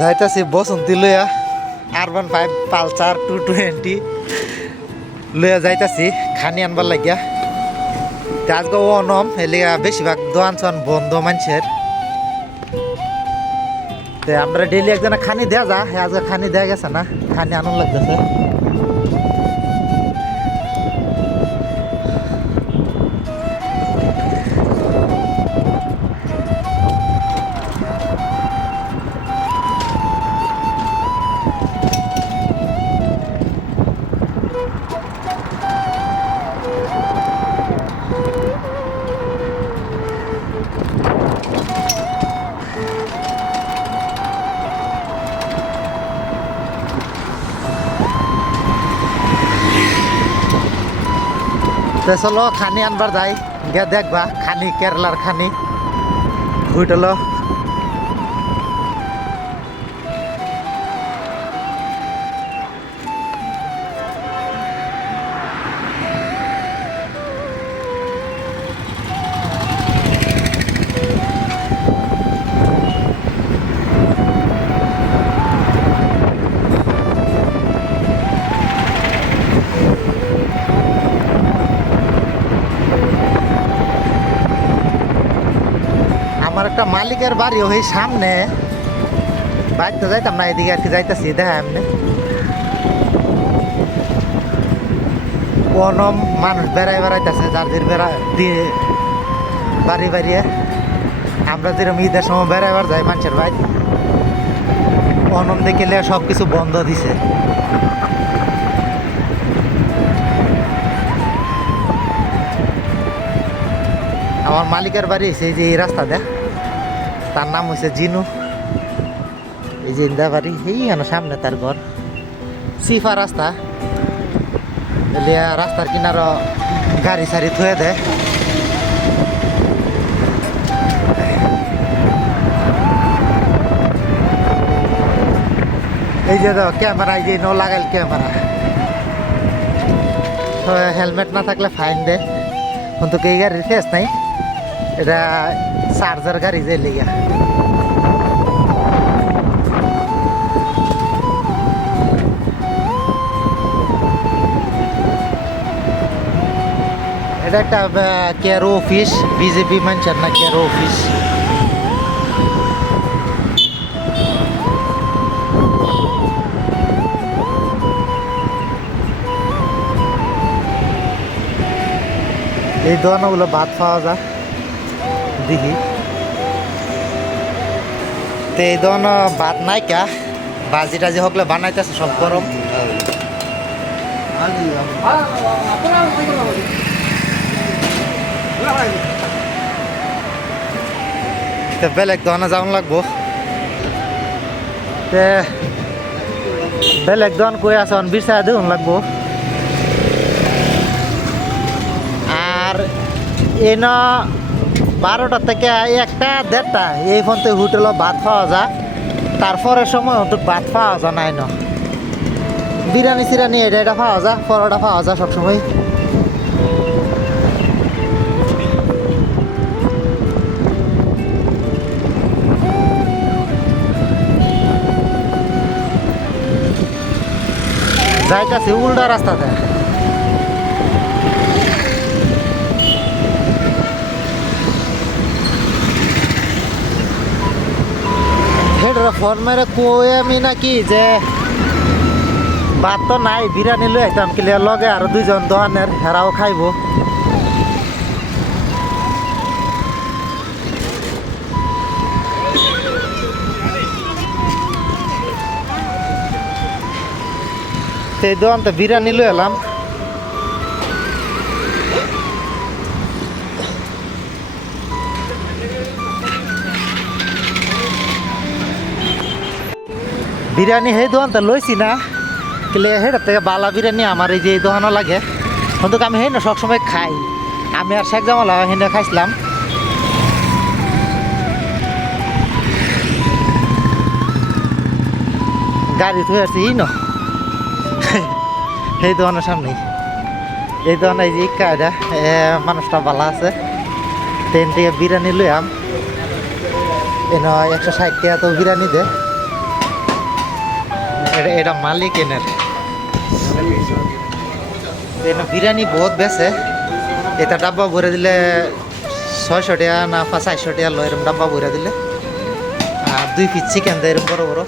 যাইতাছি বসন্তি লইয়া R15 পালসার 220 লইয়া যাইতাছি খানি আনবার লাগিয়া। আজকে অনম এলিয়া বেশিরভাগ দোয়ান চন বন্ধ মানুষের। আমরা ডেলি একজনে খানি দেয়া যা, আজকে খানি দেয়া গেছে না, খানি আনন্দ লাগতেছে। চলো খানি আনবার যাই, গিয়ে দেখবা খানি কেরালার খানি ঘুটলো। আমার একটা মালিকের বাড়ি ওই সামনে, বাড়িতে যাইতাম না, এদিকে আর কি যাইতেছি। দেখা এমনি কোন মানুষ বেড়াই বেড়াইতেছে, যার বেড়া দিয়ে বাড়ি বাড়িয়ে। আমরা যেরকম ঈদের সময় বেড়াইবার যাই মানুষের বাড়ি, অনম দেখিলে সব কিছু বন্ধ দিছে। আমার মালিকের বাড়ি হয়েছে এই যে এই রাস্তা দেখ, তার নাম হয়েছে জিনু। এই যে ইন্দা বাড়ি এইখানে সামনে তার ঘর, সিফা রাস্তা। রাস্তার কিনারও গাড়ি সারি থুয়ে দেয়। এই যে ক্যামেরা, এই যে নো লাগাইল ক্যামেরা। হেলমেট না থাকলে ফাইন দেয়, কিন্তু এই গাড়ির ফেস নাই, এটা চার্জার গাড়ি যে লেগে। এটা একটা কেয়ার অফিস, বিজেপি মানুষের না কেয়ার অফিস। এই দোকানগুলো ভাত পাওয়া যায় দেখি। তো এই দোকান ভাত নাই কা, বাজি টাজি হকলে বানাইতেছে সব গরম। বেলেগ দোকানে যাওয়ান লাগবো। বেলেগ দোকান কই আছে বিচার দেখুন লাগবো। আর এন 12টা থেকে 1টা 1:30 এই পর্যন্ত হোটেলে ভাত পাওয়া যায়। তারপরের সময় ভাত পাওয়া যায় না। এন বিরিয়ানি সিরানি এটা পাওয়া যায়, পরোটা পাওয়া যায় সবসময়। যাইতাছি উল্টা রাস্তাতে। হেডরা ফোন মেরে কই আমি নাকি যে ভাত তো নাই, বিরিয়ানি লই আইতাম কিলিয়ার লগে আর 2জন দোকানের, হেরাও খাইব। এই দোকানটা বিরিয়ানি লই এলাম। বিরিয়ানি সেই দোকানটা লইছি না, কিলে সেটার থেকে বালা বিরিয়ানি আমার এই যে এই দোকানও লাগে, কিন্তু আমি সেই না সবসময় খাই। আমি আর শেখ জামাল সেনে খাইছিলাম। গাড়ি থুয়ে আসছি ই ন সেই দোকানের সামনেই। এই দোকানে এই যে ইক্কা এটা মানুষটা ভালো আছে। ট্রেন থেকে বিরিয়ানি লইয়াম, এন 160 টাকা তো বিরিয়ানি দে। এটা মালিক এনের বিরিয়ানি বহুত বেছে এটা ডাব্বা ভরে দিলে 600 টাকা না 400 টাকা লয় এরকম ডাব্বা ভরে দিলে আর 2 পিস চিকেন দেয় এরকম বড় বড়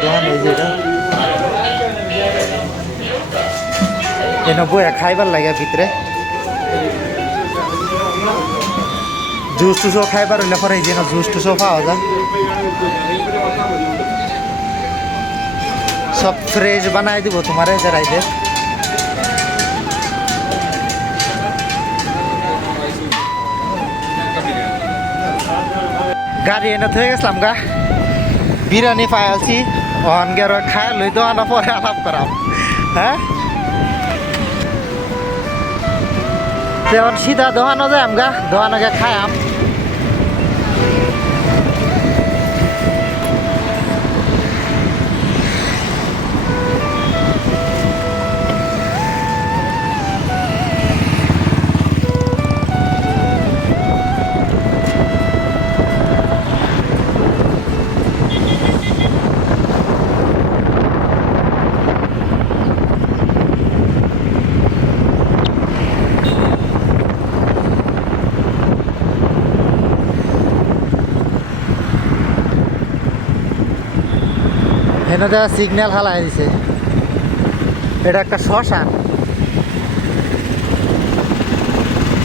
দোকান এই যেটা এনে বইয়া খাইবার লাগে ভিতরে জুস টুসও খাইবার হইলে পরে এই যে জুস টুসও পাওয়া যায় সব ফ্রেশ বানাই দিব তোমার রাইতে গাড়ি এনে থয়ে গেছিলাম গা বিরিয়ানি পাই আছি অন গের খাই লই দোকানো পরে আলাপ করাম হ্যাঁ যেমন সিধা দোকানো যাই আমগা দোকানো গে খায়াম এনে সিগন্যাল হালাই দিছে এটা একটা শ্মশান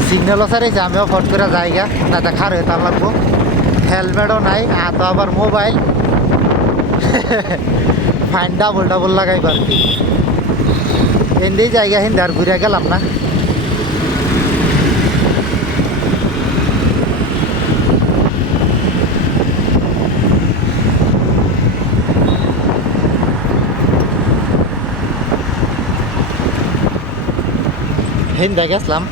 সিগন্যালও সারিয়েছে আমিও ফট করে জায়গা না দেখার হয়ে তার লাগবো হেলমেটও নাই আর তো আবার মোবাইল ফাইন ডাবল ডাবল লাগাইবার কি এমনি জায়গা হিন্দি আর ঘুরে গেলাম না হিন্দা গেছিলাম